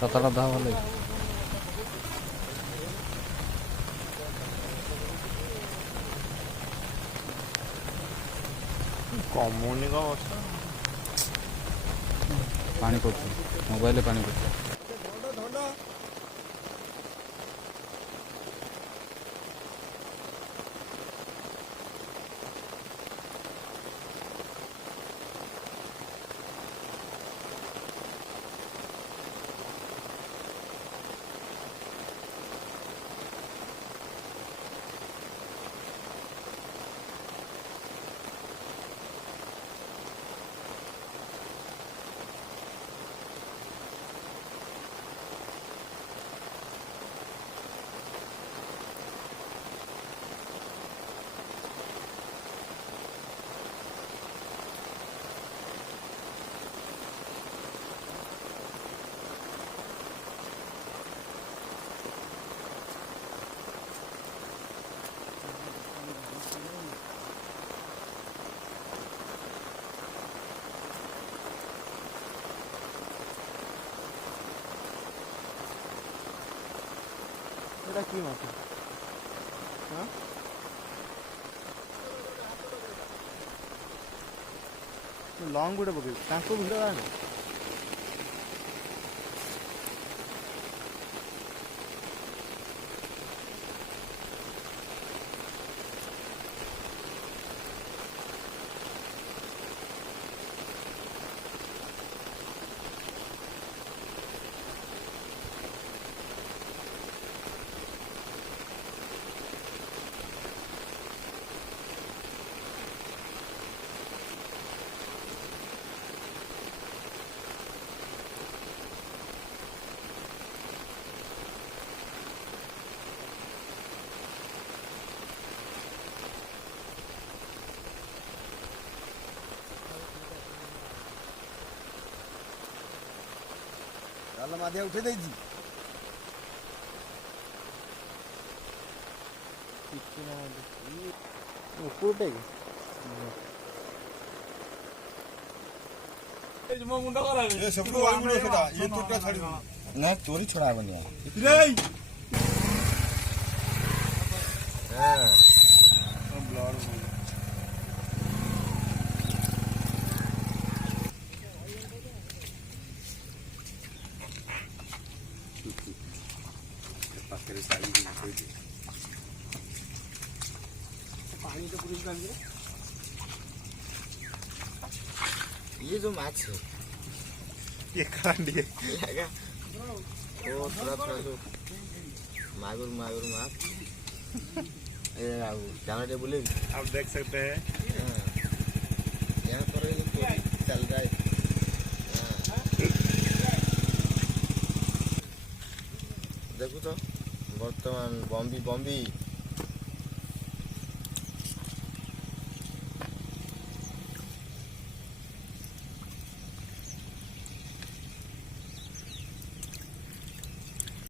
कतटा दाम वाले कमुनी का वर्षा पानी पड़ছে मोबाइल पानी पड़ছে এটা কি মাছ? হ্যাঁ লং গুড়ে পকাই ତାଙ୍କୁ ଭିଡ଼ ଗାଁ জাল মাঝে উঠে দিয়েছি উপরটাই না চোরি ছড়াবনি पानी तो पूरी गंदे ये जो माछ है ये करांडी है लगा वो थोड़ा थोड़ा जो मागुर मागुर माछ ये कैमरा बोले आप देख सकते हैं यहाँ पर चल रहा है देखो तो बर्तमान बम्बी